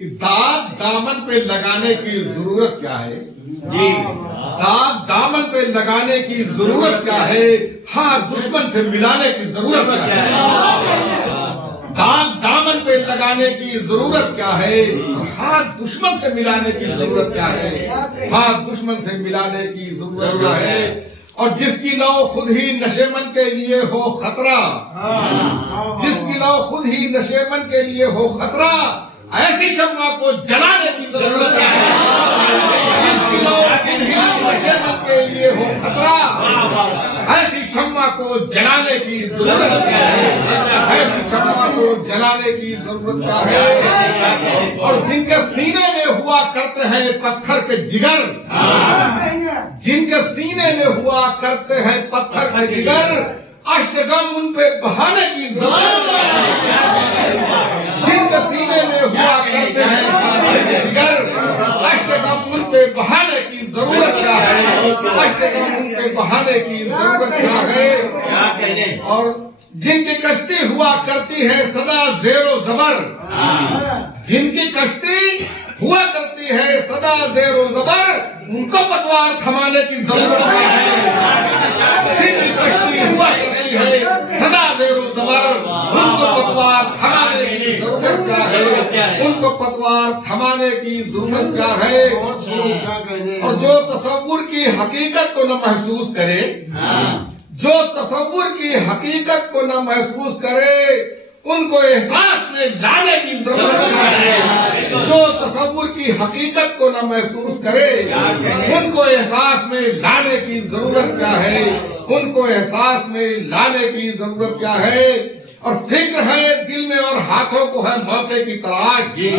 داغ دامن پہ لگانے کی ضرورت کیا ہے؟ جی داغ دامن پہ لگانے کی ضرورت کیا ہے؟ ہاں دشمن سے ملانے کی ضرورت کیا ہے؟ داغ دامن پہ لگانے کی ضرورت کیا ہے؟ ہاں دشمن سے ملانے کی ضرورت کیا ہے؟ ہاں دشمن سے ملانے کی ضرورت کیا ہے؟ اور جس کی لو خود ہی نشیمن کے لیے ہو خطرہ، جس کی لو خود ہی نشیمن کے لیے ہو خطرہ، ایسی شمع کو جلانے کی ضرورت کیا ہے؟ جس کی لو خود ہی نشیمن کے لیے ہو خطرہ، ایسی شمع کو جلانے کی ضرورت کیا ہے؟ ایسی شمع کو جلانے کی ضرورت کیا ہے؟ اور جن کے سینے میں ہوا کرتے ہیں پتھر کے جگر، جن کے سینے میں ہوا کرتے ہیں پتھر کے جگر، اشتغم ان پہ بہانے کی ضرورت ہے۔ جن کے سینے میں ہوا کرتے ہیں پتھر کے جگر، اشتغم ان پہ بہانے کی ضرورت کیا ہے؟ اشتغم ان پہ بہانے کی ضرورت کیا ہے؟ اور جن کی کشتی ہوا کرتی ہے سدا زیر و زبر، جن کی کشتی ہوا کرتی ہے سدا زیر و زبر، ان کو پتوار تھمانے کی ضرورت کیا ہے؟ جن کی کشتی ہوا کرتی ہے سدا زیر و زبر، ان کو پتوار تھمانے کی ضرورت کیا ہے؟ ان کو پتوار تھمانے کی ضرورت کیا ہے؟ اور جو تصور کی حقیقت کو نہ محسوس کرے، جو تصور کی حقیقت کو نہ محسوس کرے، ان کو احساس میں لانے کی ضرورت کیا ہے؟ جو تصور کی حقیقت کو نہ محسوس کرے، ان کو احساس میں لانے کی ضرورت کیا ہے؟ ان کو احساس میں لانے کی ضرورت کیا ہے؟ اور فکر ہے دل میں اور ہاتھوں کو ہے موقع کی تلاش کی،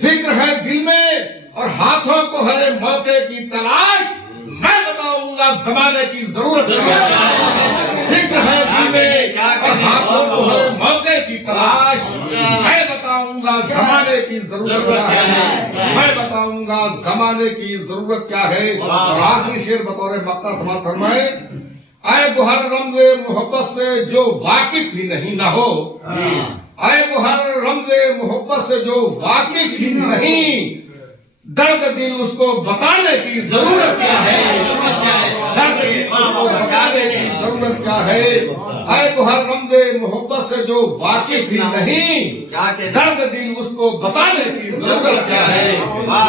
فکر ہے دل میں اور ہاتھوں کو ہے موقع کی تلاش، میں بتاؤں گا زمانے کی ضرورت کیا ہے؟ فکر ہے دل میں اور ہاتھوں کو ہے موقع کی تلاش، میں بتاؤں گا زمانے کی ضرورت کیا ہے؟ میں بتاؤں گا زمانے کی ضرورت کیا ہے؟ اور آخری شعر بطور مقطع سماعت فرمائے، اے گوہر رمز محبت سے جو واقف ہی نہیں نہ ہو، اے گوہر رمز محبت سے جو واقف ہی نہیں، درد دل اس کو بتانے کی ضرورت کیا ہے؟ درد دل اس کو بتانے کی ضرورت کیا ہے؟ اے گوہر رمز محبت سے جو واقف ہی نہیں، درد دل اس کو بتانے کی ضرورت کیا ہے؟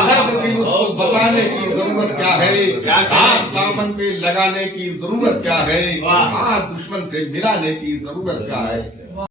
درد دل اس کو بتانے کی ضرورت کیا ہے؟ ہاتھ دامن پہ لگانے کی ضرورت کیا ہے؟ ہاتھ دشمن سے ملانے کی ضرورت کیا ہے؟